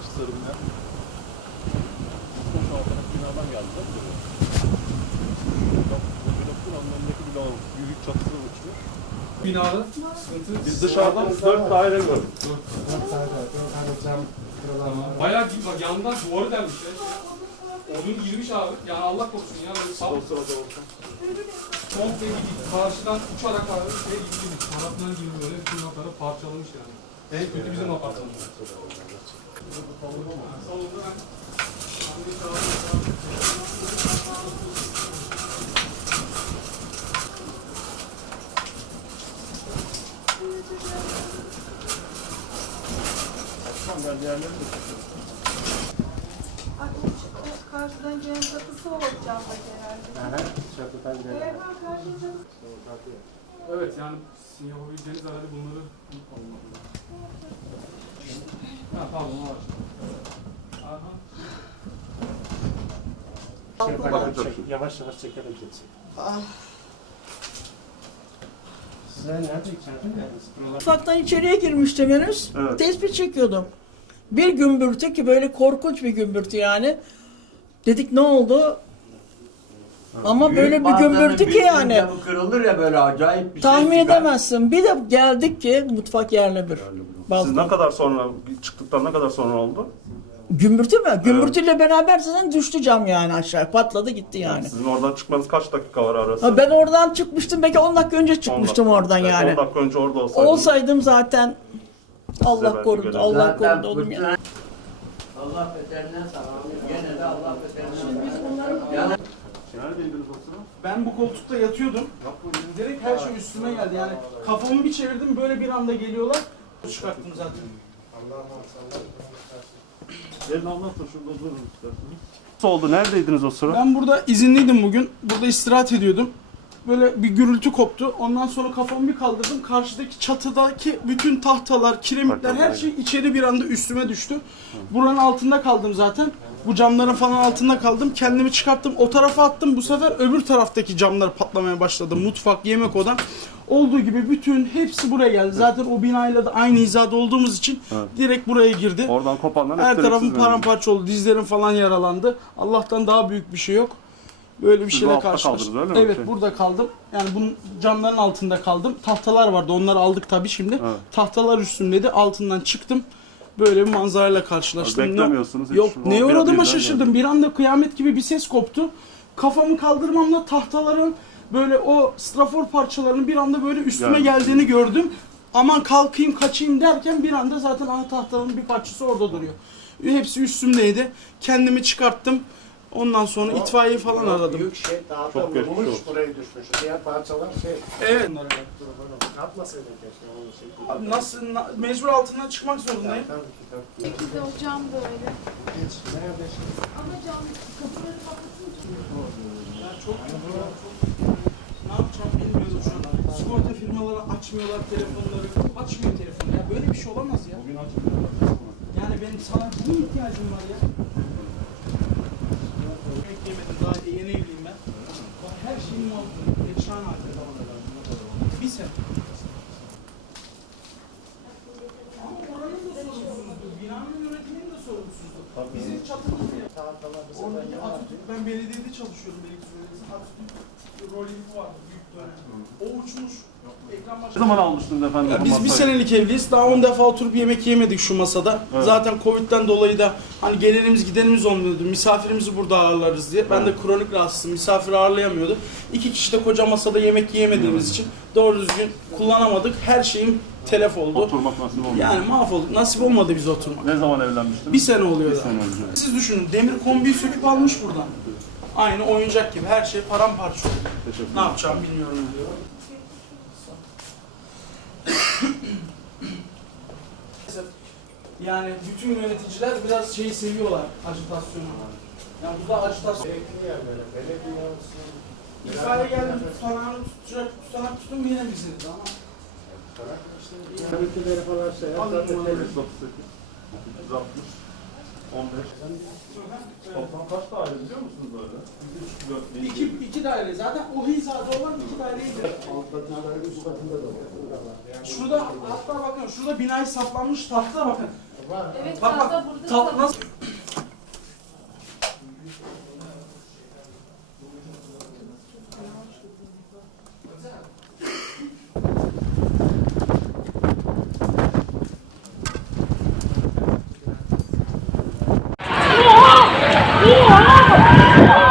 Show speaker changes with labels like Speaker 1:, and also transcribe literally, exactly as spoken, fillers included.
Speaker 1: araçlarım ya. Şu altındaki binadan geldiler mi? Blokun önündeki bina büyük çatısı uçmuş.
Speaker 2: Binada sıkıntı.
Speaker 1: Biz dışarıdan dört daire gördük.
Speaker 3: Dört tane, dört tane cam kırılan var.
Speaker 2: Bayağı değil, bak yandan duvarı delmiş ya. Odun girmiş abi. Yani Allah korusun ya böyle sap.
Speaker 1: O sırada olsun.
Speaker 2: Komple gidiyor. Karşıdan uçarak abi şey gidiyor. Tarafından gibi böyle bütün noktaları parçalamış yani. En kötü bizim apartmanımız. Salonda ben...
Speaker 1: Ben diğerlerini de tutuyorum.
Speaker 4: Ay o, o karşıdan gelen çatısı olacak herhalde.
Speaker 3: Aha, çatıdan gelen.
Speaker 4: Evet, karşıdan çatısı.
Speaker 2: Evet yani sizin yapabileceğiniz herhalde bunları unutmayın. Ha pardon o var. Aha.
Speaker 3: Çek, yavaş yavaş çekerek geçecek. Size nerede içeride mi?
Speaker 5: Mutfaktan içeriye girmiştim henüz.
Speaker 1: Evet.
Speaker 5: Tespih çekiyordum. Bir gümbürtü ki böyle korkunç bir gümbürtü yani. Dedik ne oldu? Ama
Speaker 6: Büyük
Speaker 5: böyle bir
Speaker 6: bazen
Speaker 5: gümbürtü ki
Speaker 6: bir
Speaker 5: yani.
Speaker 6: camı kırılır ya böyle acayip bir
Speaker 5: Tahmin
Speaker 6: şey çıkar.
Speaker 5: edemezsin. Bir de geldik ki mutfak yerle bir.
Speaker 1: Siz
Speaker 5: Balkon.
Speaker 1: ne kadar sonra, çıktıktan ne kadar sonra oldu?
Speaker 5: Gümbürtü mü? Gümbürtüyle beraber zaten düştü cam yani aşağı. Patladı gitti yani.
Speaker 1: Sizin oradan çıkmanız kaç dakika var arası?
Speaker 5: Ha, ben oradan çıkmıştım. Belki on dakika önce çıkmıştım
Speaker 1: on dakika.
Speaker 5: oradan
Speaker 1: Evet,
Speaker 5: yani.
Speaker 1: on dakika önce orada olsaydınız.
Speaker 5: Olsaydım zaten Allah
Speaker 1: belki
Speaker 5: korudu.
Speaker 1: görev-
Speaker 5: Allah
Speaker 6: Zaten
Speaker 5: korudu oğlum ya.
Speaker 6: bütün- Allah beterinden sana. Gene de Allah beterinden. Yani
Speaker 1: Neredeydiniz o sıra?
Speaker 7: Ben bu koltukta yatıyordum. Direkt her şey üstüme geldi. Yani kafamı bir çevirdim böyle bir anda geliyorlar. Çıkarttım zaten.
Speaker 1: Gelin anlatın şurada durun isterseniz. Nasıl oldu? Neredeydiniz o sıra?
Speaker 7: Ben burada izinliydim bugün. Burada istirahat ediyordum. Böyle bir gürültü koptu. Ondan sonra kafamı bir kaldırdım. Karşıdaki çatıdaki bütün tahtalar, kiremitler her şey içeri bir anda üstüme düştü. Buranın altında kaldım zaten. Bu camların falan altında kaldım. Kendimi çıkarttım. O tarafa attım. Bu sefer öbür taraftaki camlar patlamaya başladı. Mutfak, yemek odam. Olduğu gibi bütün hepsi buraya geldi. Zaten o binayla da aynı hizada olduğumuz için
Speaker 1: Evet.
Speaker 7: direkt buraya girdi.
Speaker 1: Oradan kopanlar
Speaker 7: Her tarafım paramparça oldu. Dizlerim falan yaralandı. Allah'tan daha büyük bir şey yok. Böyle bir
Speaker 1: Siz
Speaker 7: şeyle
Speaker 1: altta
Speaker 7: karşılaştım.
Speaker 1: kaldınız, öyle mi?
Speaker 7: Evet,
Speaker 1: Şey.
Speaker 7: burada kaldım. Yani bunun camların altında kaldım. Tahtalar vardı. Onları aldık tabii şimdi.
Speaker 1: Evet.
Speaker 7: Tahtalar üstümdeydi. Altından çıktım. Böyle bir manzarayla karşılaştım.
Speaker 1: Beklemiyorsunuz hiç.
Speaker 7: Yok,
Speaker 1: O
Speaker 7: ne
Speaker 1: bir-
Speaker 7: uğradığıma
Speaker 1: birden
Speaker 7: şaşırdım.
Speaker 1: geldi.
Speaker 7: Bir anda kıyamet gibi bir ses koptu. Kafamı kaldırmamla tahtaların böyle o strafor parçalarının bir anda böyle üstüme
Speaker 1: Geldi.
Speaker 7: geldiğini gördüm. Aman kalkayım kaçayım derken bir anda zaten ana tahtanın bir parçası orada duruyor. Hepsi üstümdeydi. Kendimi çıkarttım. Ondan sonra itfaiye falan aradım.
Speaker 3: Büyük şey daha
Speaker 1: Çok
Speaker 3: da
Speaker 1: geçmiş
Speaker 3: vurmuş
Speaker 1: olsun.
Speaker 3: buraya düşmüş. Diğer parçalar şey.
Speaker 7: Evet.
Speaker 3: Atmasaydın keşke onu şey.
Speaker 7: Abi nasıl na- mecbur altından çıkmak zorundayım.
Speaker 3: Tabii ki tabii ki.
Speaker 4: İkisi de o cam da öyle.
Speaker 3: Geç. Nerede şey?
Speaker 4: Ama cam kapıları kapatınca.
Speaker 7: Ya çok kötü ya, çok kötü. Ne yapacağım bilmiyorum şu an. Sigorta firmaları açmıyorlar telefonları. Açmıyor telefonu ya. Böyle bir şey olamaz ya.
Speaker 1: Bugün açık.
Speaker 7: Yani benim sana ne ihtiyacım var ya? Yemek yemedim. Daha yeni evliyim ben. Bak her şeyim oldu. Efsane halde. Bir sene. Ama oranın da sorumsuzluğu. Binanın yönetiminin de sorumsuzluğu. Bizim çatımız ya. Oradaki Atatürk, ben belediyede çalışıyorum belki söylediğiniz. Atatürk rolü vardı büyük dönem. O uçmuş. Ekran
Speaker 1: Ne
Speaker 7: başında.
Speaker 1: zaman almıştınız efendim?
Speaker 7: Ya
Speaker 1: bu
Speaker 7: biz bir
Speaker 1: masayı?
Speaker 7: senelik evliyiz. Daha on defa oturup yemek yemedik şu masada.
Speaker 1: Evet.
Speaker 7: Zaten Covid'den dolayı da hani gelenimiz gidenimiz olmuyordu. Misafirimizi burada ağırlarız diye. Ben de kronik rahatsızım. Misafir ağırlayamıyordu. İki kişi de koca masada yemek yiyemediğimiz için doğru düzgün kullanamadık. Her şeyim telef oldu.
Speaker 1: Oturmak nasip olmadı.
Speaker 7: Yani mahvolduk. Nasip olmadı bize oturmak.
Speaker 1: Ne zaman evlenmiştiniz?
Speaker 7: Bir sene oluyor
Speaker 1: Bir
Speaker 7: da.
Speaker 1: sene önce.
Speaker 7: Siz düşünün, demir kombiyi söküp almış buradan. Aynı oyuncak gibi, her şey paramparça oldu.
Speaker 1: Teşekkür
Speaker 7: Ne yapacağım bilmiyorum diyor. Yani bütün yöneticiler biraz şeyi seviyorlar, ajitasyonu. Yani bu da ajitasyon.
Speaker 3: Gerekli yerlere. Belediye olsun.
Speaker 7: İtfaiye geldim, tutanağını tutacak, tutanak tuttum yine bizimdi ama.
Speaker 3: Kemiklileri falan şey yap.
Speaker 7: Alayım
Speaker 3: Zaten
Speaker 7: onu.
Speaker 3: temiz.
Speaker 1: otuz sekiz, üç yüz altmış, on beş. Toplam kaç daire biliyor musunuz böyle? üç, dört, beş,
Speaker 7: İki, iki daire, zaten o hizada olan iki daireydi.
Speaker 3: Alt katında, üst katında da var.
Speaker 7: Şurada, hatta bakın, şurada binayı saplanmış tahta bakın.
Speaker 4: Evet,
Speaker 2: Bak
Speaker 4: tahta
Speaker 2: bak
Speaker 4: burada.
Speaker 2: tat nasıl?
Speaker 8: Yeah!